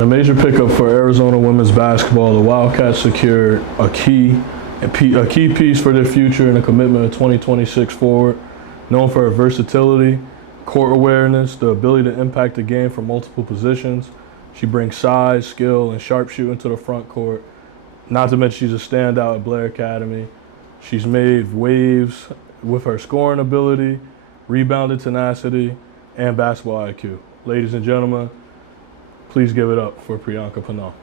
A major pickup for Arizona women's basketball, the Wildcats secured a key piece for their future and a commitment of 2026 forward. Known for her versatility, court awareness, the ability to impact the game from multiple positions, she brings size, skill, and sharpshooting to the front court. Not to mention she's a standout at Blair Academy. She's made waves with her scoring ability, rebounding tenacity, and basketball IQ. Ladies and gentlemen, please give it up for Priyanka Ponnam.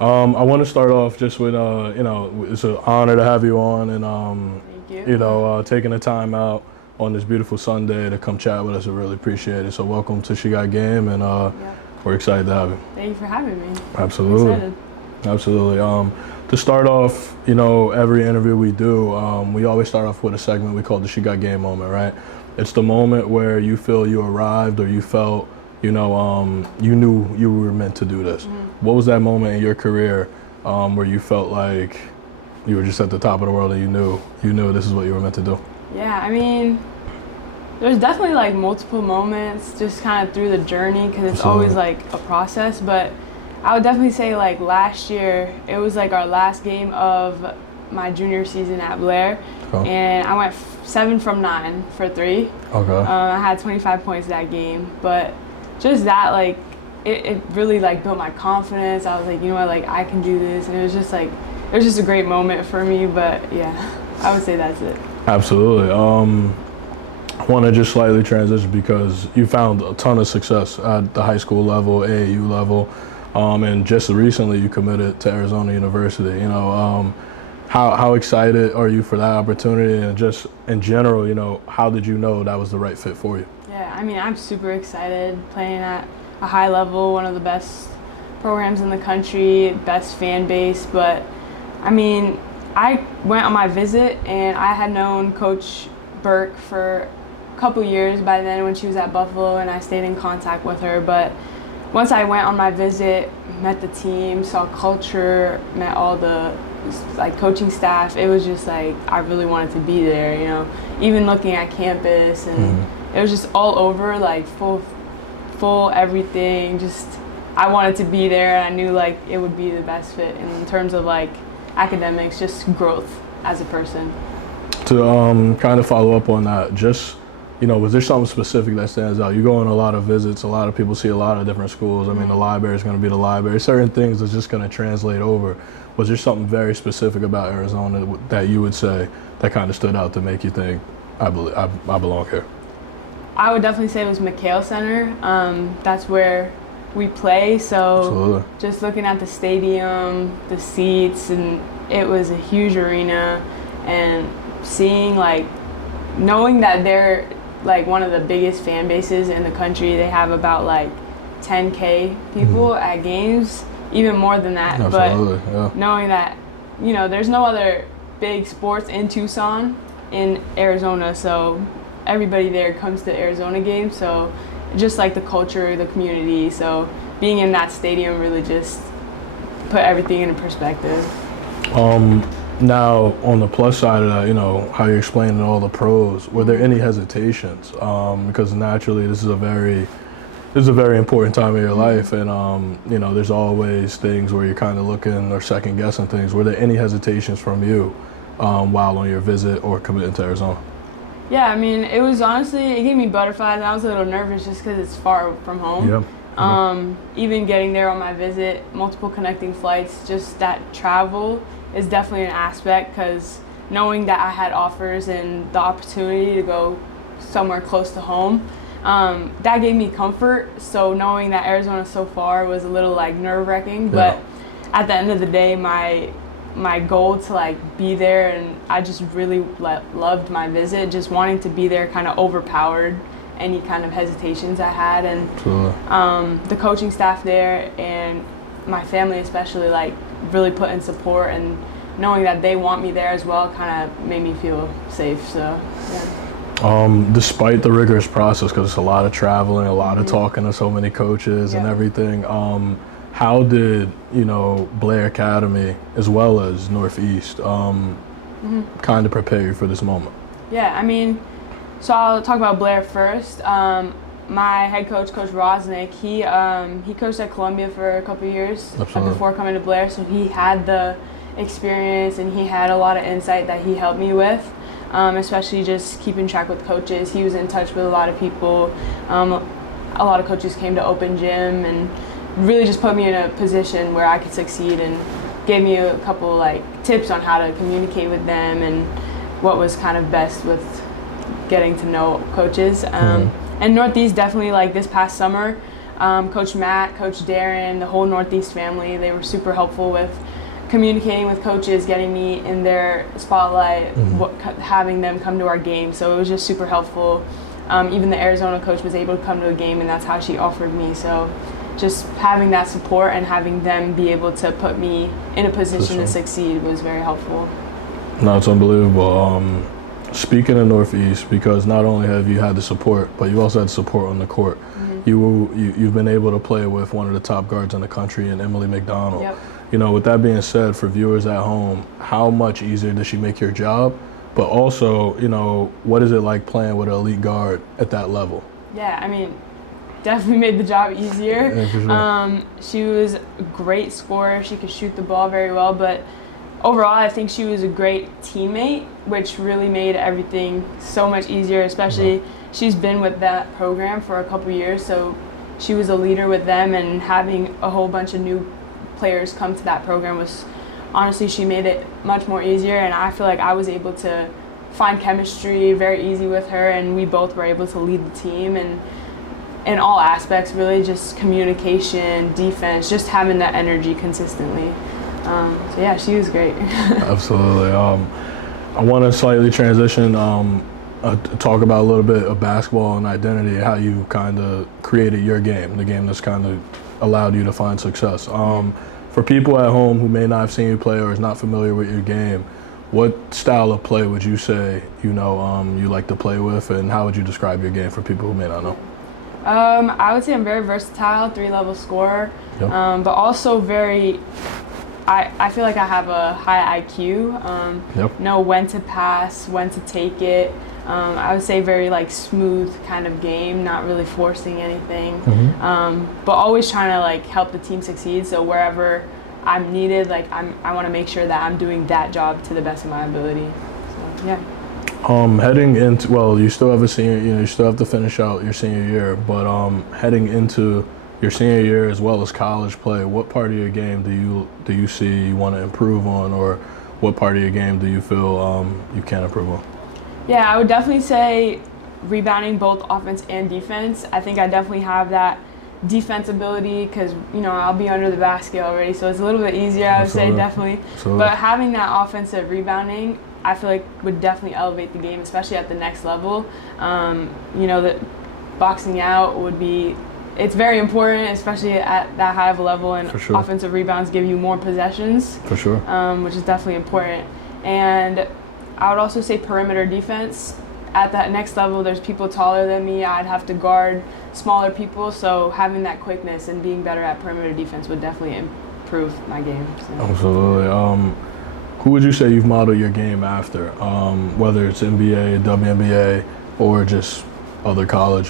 I want to start off just with, it's an honor to have you on and, Thank you. Taking the time out on this beautiful Sunday to come chat with us. I really appreciate it. So welcome to She Got Game, and we're excited to have you. Thank you for having me. Absolutely. I'm excited. Absolutely. To start off, every interview we do, we always start off with a segment we call the She Got Game moment, right? It's the moment where you feel you arrived or you felt, you knew you were meant to do this. Mm-hmm. What was that moment in your career where you felt like you were just at the top of the world and you knew this is what you were meant to do? Yeah, I mean, there's definitely like multiple moments just kind of through the journey because it's always like a process, but I would definitely say like last year, it was like our last game of my junior season at Blair, and I went 7 from 9 for 3. Okay. I had 25 points that game, but just that, like, it really like built my confidence. I was like, you know what, like I can do this, and it was just a great moment for me. But yeah, I would say that's it. Absolutely. I want to just slightly transition because you found a ton of success at the high school level, AAU level, and just recently you committed to Arizona University. How excited are you for that opportunity, and just in general, how did you know that was the right fit for you? Yeah, I mean, I'm super excited playing at a high level, one of the best programs in the country, best fan base. But I mean, I went on my visit and I had known Coach Burke for a couple years by then when she was at Buffalo, and I stayed in contact with her. But once I went on my visit, met the team, saw culture, met all the like coaching staff, it was just like I really wanted to be there, even looking at campus, and it was just all over, like full everything. Just I wanted to be there, and I knew like it would be the best fit in terms of like academics, just growth as a person. To kind of follow up on that, just was there something specific that stands out? You go on a lot of visits, a lot of people see a lot of different schools. I mean, the library is going to be the library. Certain things is just going to translate over. Was there something very specific about Arizona that you would say that kind of stood out to make you think, I belong here? I would definitely say it was McHale Center. That's where we play. So Absolutely. Just looking at the stadium, the seats, and it was a huge arena, and seeing knowing that they're like one of the biggest fan bases in the country. They have about like 10K people at games, even more than that. Absolutely, but knowing that, there's no other big sports in Tucson, in Arizona, so everybody there comes to Arizona games. So just like the culture, the community, so being in that stadium really just put everything into perspective. Now, on the plus side of that, how you're explaining all the pros, were there any hesitations? Because naturally, this is a very important time of your life, and there's always things where you're kind of looking or second guessing things. Were there any hesitations from you while on your visit or committing to Arizona? Yeah, I mean, it was honestly, it gave me butterflies. I was a little nervous just because it's far from home. Yep. Even getting there on my visit, multiple connecting flights, just that travel is definitely an aspect, because knowing that I had offers and the opportunity to go somewhere close to home, that gave me comfort. So knowing that Arizona so far was a little like nerve-wracking, but at the end of the day, my goal to like be there, and I just really loved my visit. Just wanting to be there kind of overpowered any kind of hesitations I had, and the coaching staff there and my family especially like really put in support, and knowing that they want me there as well kind of made me feel safe. So yeah. Despite the rigorous process, because it's a lot of traveling, a lot of talking to so many coaches and everything, how did Blair Academy as well as Northeast kind of prepare you for this moment? Yeah, I mean, so I'll talk about Blair first. my head coach, Coach Rosnick, he coached at Columbia for a couple years before coming to Blair, so he had the experience and he had a lot of insight that he helped me with, especially just keeping track with coaches. He was in touch with a lot of people. A lot of coaches came to open gym and really just put me in a position where I could succeed and gave me a couple tips on how to communicate with them and what was kind of best with getting to know coaches. And Northeast definitely, this past summer, Coach Matt, Coach Darren, the whole Northeast family, they were super helpful with communicating with coaches, getting me in their spotlight, having them come to our game. So it was just super helpful. Even the Arizona coach was able to come to a game, and that's how she offered me. So just having that support and having them be able to put me in a position to succeed was very helpful. No, it's unbelievable. Speaking of Northeast, because not only have you had the support, but you also had support on the court. You've been able to play with one of the top guards in the country, in Emily McDonald. Yep. With that being said, for viewers at home, how much easier does she make your job? But also, what is it like playing with an elite guard at that level? Yeah, I mean, definitely made the job easier. Yeah, for sure. She was a great scorer. She could shoot the ball very well, but overall, I think she was a great teammate, which really made everything so much easier, especially she's been with that program for a couple years, so she was a leader with them, and having a whole bunch of new players come to that program was, honestly, she made it much more easier, and I feel like I was able to find chemistry very easy with her, and we both were able to lead the team, and in all aspects, really, just communication, defense, just having that energy consistently. So yeah, she was great. Absolutely. I want to slightly transition, talk about a little bit of basketball and identity, how you kind of created your game, the game that's kind of allowed you to find success. For people at home who may not have seen you play or is not familiar with your game, what style of play would you say you like to play with, and how would you describe your game for people who may not know? I would say I'm very versatile, 3-level scorer, but also very. I feel like I have a high IQ. Know when to pass, when to take it. I would say very smooth kind of game, not really forcing anything, but always trying to help the team succeed. So wherever I'm needed, I want to make sure that I'm doing that job to the best of my ability. So yeah. Heading into, you still have a senior, you still have to finish out your senior year, but heading into your senior year as well as college play, what part of your game do you see you want to improve on, or what part of your game do you feel you can improve on? Yeah, I would definitely say rebounding, both offense and defense. I think I definitely have that defense ability because, I'll be under the basket already, so it's a little bit easier, I would say, definitely. Absolutely. But having that offensive rebounding, I feel like would definitely elevate the game, especially at the next level. The boxing out would be, it's very important, especially at that high of a level, and offensive rebounds give you more possessions. For sure. Which is definitely important. And I would also say perimeter defense. At that next level, there's people taller than me. I'd have to guard smaller people, so having that quickness and being better at perimeter defense would definitely improve my game. So. Absolutely. Who would you say you've modeled your game after, whether it's NBA, WNBA, or just other college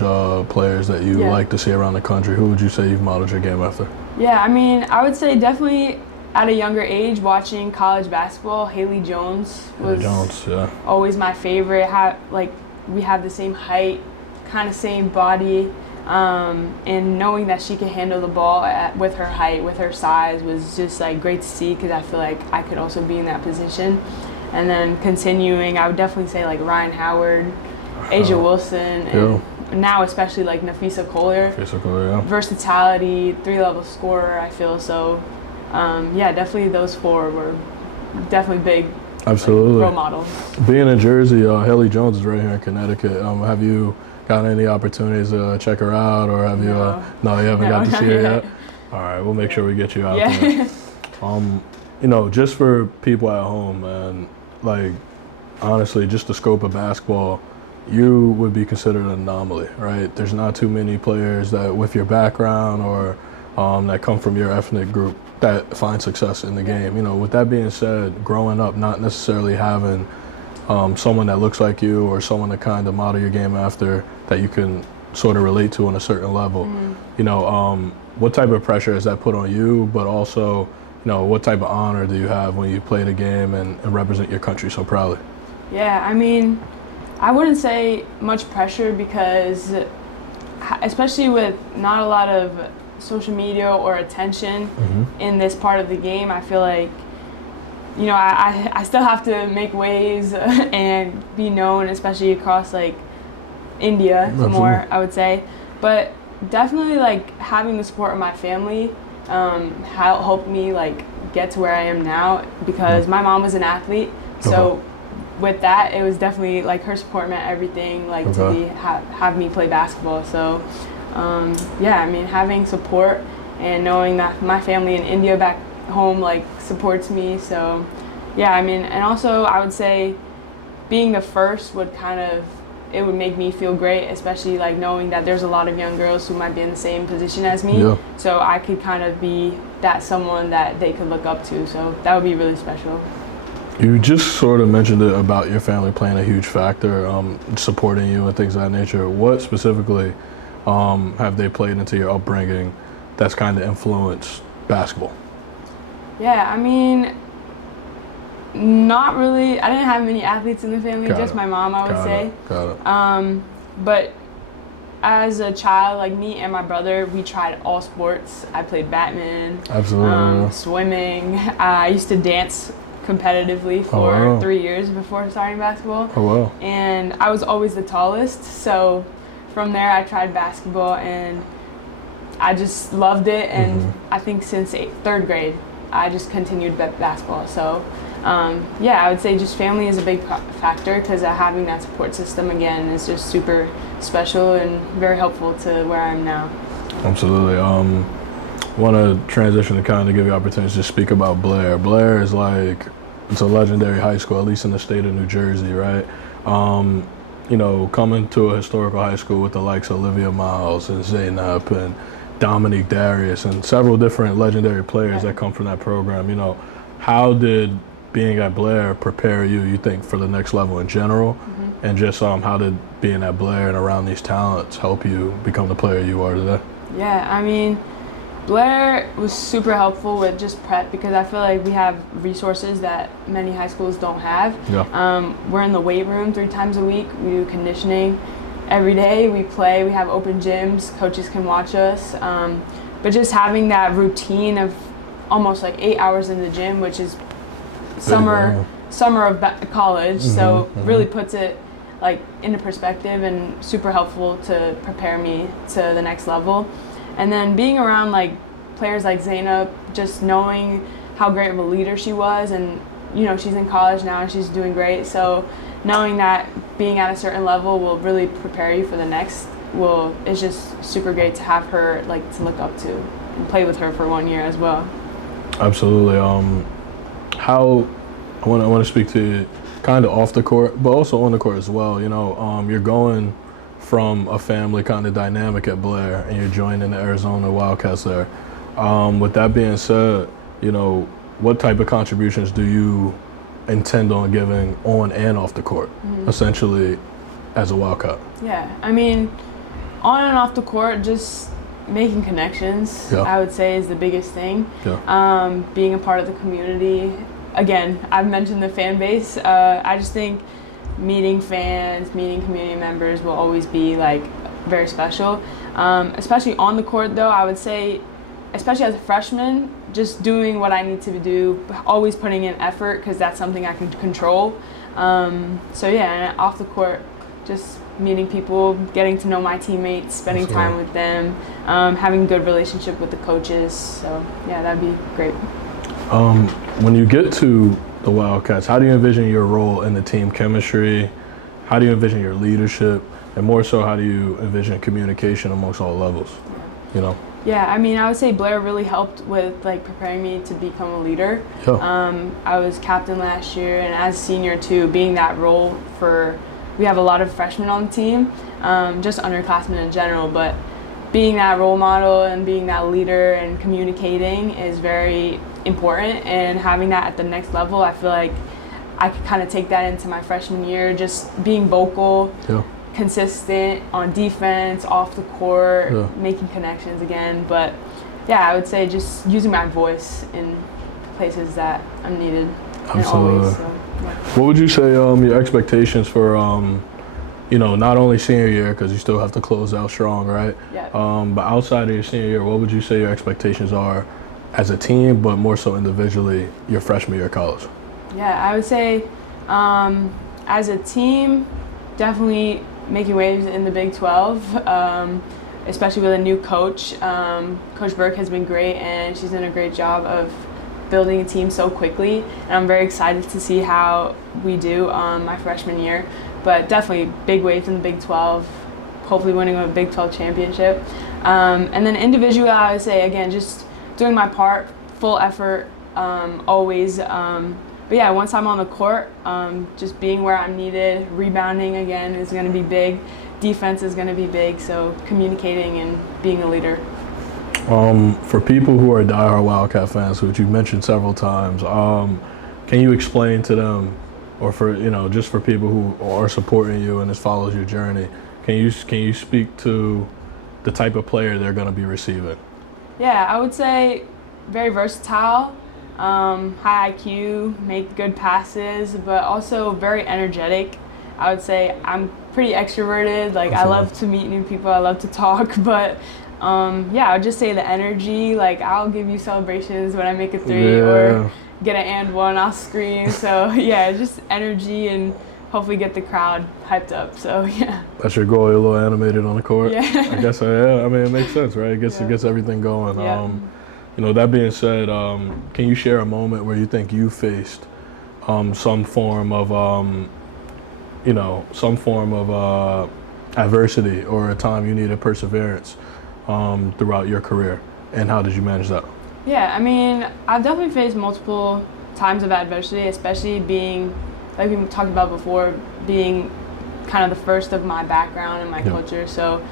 players that you like to see around the country? Who would you say you've modeled your game after? Yeah, I would say definitely at a younger age, watching college basketball, Haley Jones was always my favorite. We have the same height, kind of same body, and knowing that she could handle the ball with her height, with her size, was just great to see, because I feel like I could also be in that position. And then continuing, I would definitely say Ryan Howard, Asia Wilson, and now especially Nafisa Kohler. Versatility, 3-level scorer, I feel. So definitely those 4 were definitely big role models. Being in Jersey, Haley Jones is right here in Connecticut. Have you gotten any opportunities to check her out, or have you? No, you haven't got to see her yet? All right, we'll make sure we get you out there. Just for people at home, and honestly, just the scope of basketball, you would be considered an anomaly, right? There's not too many players that, with your background or that come from your ethnic group, that find success in the game. With that being said, growing up, not necessarily having someone that looks like you or someone to kind of model your game after that you can sort of relate to on a certain level. You know, what type of pressure has that put on you, but also, you know, what type of honor do you have when you play the game and represent your country so proudly? Yeah, I mean, I wouldn't say much pressure because, especially with not a lot of social media or attention in this part of the game, I feel like, you know, I still have to make waves and be known, especially across like India more, I would say. But definitely like having the support of my family helped me like get to where I am now, because my mom was an athlete. So with that, it was definitely like her support meant everything, like to have me play basketball. So yeah, I mean, having support and knowing that my family in India back home like supports me. So yeah, I mean, and also I would say being the first would it would make me feel great, especially like knowing that there's a lot of young girls who might be in the same position as me. So I could kind of be that someone that they could look up to. So that would be really special. You just sort of mentioned it about your family playing a huge factor, supporting you and things of that nature. What specifically have they played into your upbringing that's kind of influenced basketball? Yeah, I mean, not really. I didn't have many athletes in the family, just my mom, I would say. But as a child, like me and my brother, we tried all sports. I played badminton, swimming. I used to dance competitively for 3 years before starting basketball. And I was always the tallest. So from there, I tried basketball and I just loved it. And I think since third grade, I just continued basketball. So yeah, I would say just family is a big factor, because having that support system again is just super special and very helpful to where I am now. Absolutely. Want to transition to kind of give you opportunities to speak about Blair. Blair is like, it's a legendary high school, at least in the state of New Jersey, right? You know, coming to a historical high school with the likes of Olivia Miles and Zaynab and Dominique Darius and several different legendary players that come from that program. You know, how did being at Blair prepare you, you think, for the next level in general? And just how did being at Blair and around these talents help you become the player you are today? Yeah, I mean, Blair was super helpful with just prep, because I feel like we have resources that many high schools don't have. We're in the weight room 3 times a week. We do conditioning every day. We play. We have open gyms. Coaches can watch us. But just having that routine of almost like 8 hours in the gym, which is summer of college, so really puts it like into perspective and super helpful to prepare me to the next level. And then being around like players like Zaynab, just knowing how great of a leader she was, and you know, she's in college now and she's doing great. So knowing that being at a certain level will really prepare you for the next, it's just super great to have her like to look up to and play with her for 1 year as well. Absolutely. How I want to speak to you kind of off the court, but also on the court as well. You know, you're going from a family kind of dynamic at Blair, and you're joining the Arizona Wildcats there. With that being said, you know, what type of contributions do you intend on giving on and off the court, essentially, as a Wildcat? Yeah, I mean, on and off the court, just making connections, I would say, is the biggest thing. Being a part of the community. Again, I've mentioned the fan base. I just think meeting fans, meeting community members will always be like very special. Especially on the court though, I would say, especially as a freshman, just doing what I need to do, always putting in effort, because that's something I can control. So yeah, and off the court, just meeting people, getting to know my teammates, spending time with them, having a good relationship with the coaches. So yeah, that'd be great. When you get to the Wildcats, how do you envision your role in the team chemistry? How do you envision your leadership? And more so, how do you envision communication amongst all levels? You know? Yeah, I mean, I would say Blair really helped with like preparing me to become a leader. I was captain last year, and as senior too, being that role we have a lot of freshmen on the team, just underclassmen in general, but being that role model and being that leader and communicating is very important, and having that at the next level, I feel like I could kind of take that into my freshman year, just being vocal, consistent on defense, off the court, making connections again. But yeah, I would say just using my voice in places that I'm needed. Absolutely. Always, so, yeah. What would you say your expectations for not only senior year, because you still have to close out strong, right? Yeah. But outside of your senior year, what would you say your expectations are as a team, but more so individually, your freshman year of college? Yeah, I would say as a team, definitely making waves in the Big 12, especially with a new coach. Coach Burke has been great, and she's done a great job of building a team so quickly. And I'm very excited to see how we do my freshman year. But definitely big waves in the Big 12, hopefully winning a Big 12 championship. And then individually, I would say, again, just doing my part, full effort, always. But yeah, once I'm on the court, just being where I'm needed, rebounding again is going to be big. Defense is going to be big, so communicating and being a leader. For people who are diehard Wildcat fans, which you've mentioned several times, can you explain to them, or for just for people who are supporting you and this follows your journey, can you speak to the type of player they're going to be receiving? Yeah, I would say very versatile, high IQ, make good passes, but also very energetic. I would say I'm pretty extroverted. Like, I love to meet new people. I love to talk, but yeah, I would just say the energy. Like, I'll give you celebrations when I make a three or get an and one. I'll scream. So yeah, just energy and hopefully get the crowd hyped up. So yeah. That's your goal. You're a little animated on the court. Yeah. I guess yeah. I mean, it makes sense, right? It gets everything going. Yeah. That being said, can you share a moment where you think you faced some form of adversity, or a time you needed perseverance throughout your career, and how did you manage that? Yeah, I mean, I've definitely faced multiple times of adversity, especially being, like we talked about before, being kind of the first of my background and my culture. So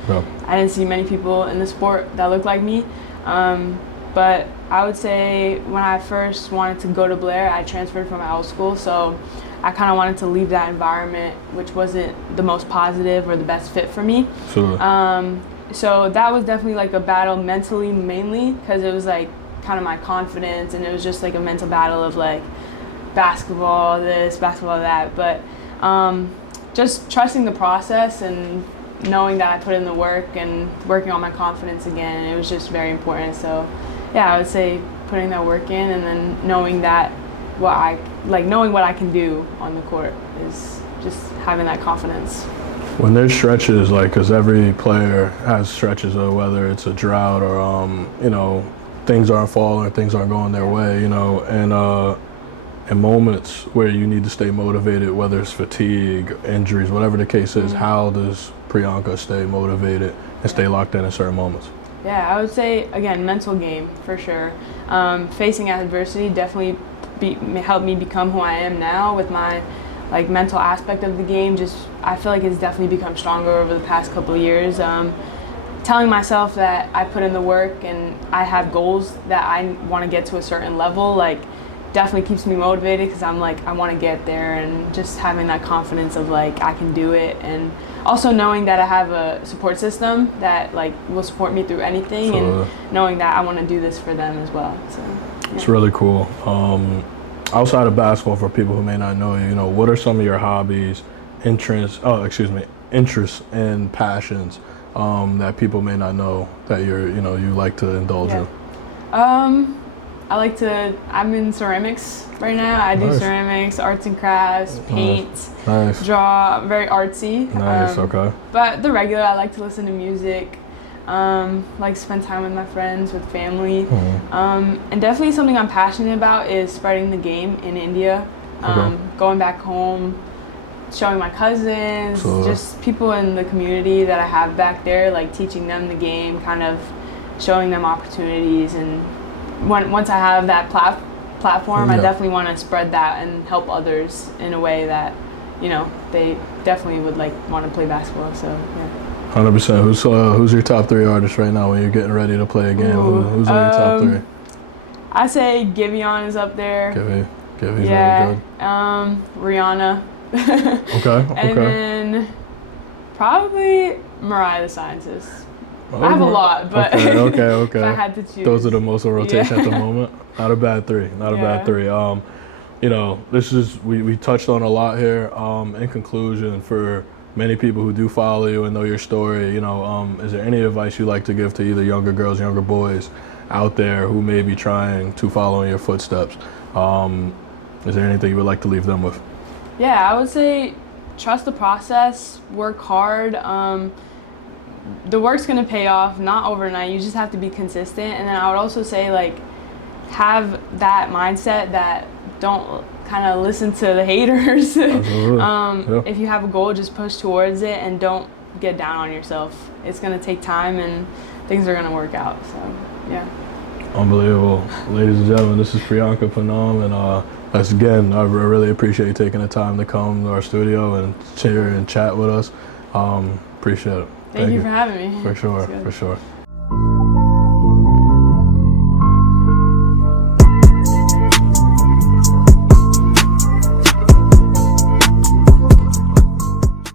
I didn't see many people in the sport that looked like me. But I would say when I first wanted to go to Blair, I transferred from my old school. So I kind of wanted to leave that environment, which wasn't the most positive or the best fit for me. Sure. So that was definitely like a battle mentally, mainly, because it was like kind of my confidence, and it was just like a mental battle of like basketball this, basketball that. But just trusting the process and knowing that I put in the work and working on my confidence again, it was just very important. So yeah, I would say putting that work in, and then knowing that knowing what I can do on the court is just having that confidence. When there's stretches, because every player has stretches of whether it's a drought or things aren't falling, things aren't going their way, and moments where you need to stay motivated, whether it's fatigue, injuries, whatever the case is, how does Priyanka stay motivated and stay locked in certain moments? Yeah, I would say, again, mental game for sure. Facing adversity definitely helped me become who I am now with my mental aspect of the game. I feel like it's definitely become stronger over the past couple of years. Telling myself that I put in the work and I have goals that I want to get to a certain level, definitely keeps me motivated, because I'm I want to get there, and just having that confidence of I can do it, and also knowing that I have a support system that will support me through anything, and knowing that I want to do this for them as well. So yeah. It's really cool. Outside of basketball, for people who may not know you, what are some of your hobbies, interests and passions that people may not know that you like to indulge in? I'm in ceramics right now. I do ceramics, arts and crafts, paint, draw, very artsy. Nice, okay. But the regular, I like to listen to music, spend time with my friends, with family. And definitely something I'm passionate about is spreading the game in India, going back home, showing my cousins, just people in the community that I have back there, teaching them the game, kind of showing them opportunities. And once I have that platform, I definitely want to spread that and help others in a way that, they definitely would want to play basketball. So yeah. 100%. Who's your top 3 artists right now when you're getting ready to play a game? Who's on your top 3? I say Giveon is up there. Give's really good. Rihanna. Okay. And then Probably Mariah the Scientist. I have a lot, but okay. if I had to choose. Those are the most in rotation Yeah. at the moment. Not a bad three. Not a bad three. You know, this is we touched on a lot here. In conclusion, for many people who do follow you and know your story, you know, is there any advice you'd like to give to either younger girls, younger boys out there who may be trying to follow in your footsteps? Is there anything you would like to leave them with? Yeah, I would say trust the process, work hard. The work's gonna pay off, not overnight. You just have to be consistent. And then I would also say, like, have that mindset that don't kind of listen to the haters. If you have a goal, just push towards it and don't get down on yourself. It's gonna take time and things are gonna work out. So, yeah. Unbelievable. Ladies and gentlemen, this is Priyanka Ponnam, and that's, again, I really appreciate you taking the time to come to our studio and share and chat with us. Appreciate it. Thank you for having me. For sure.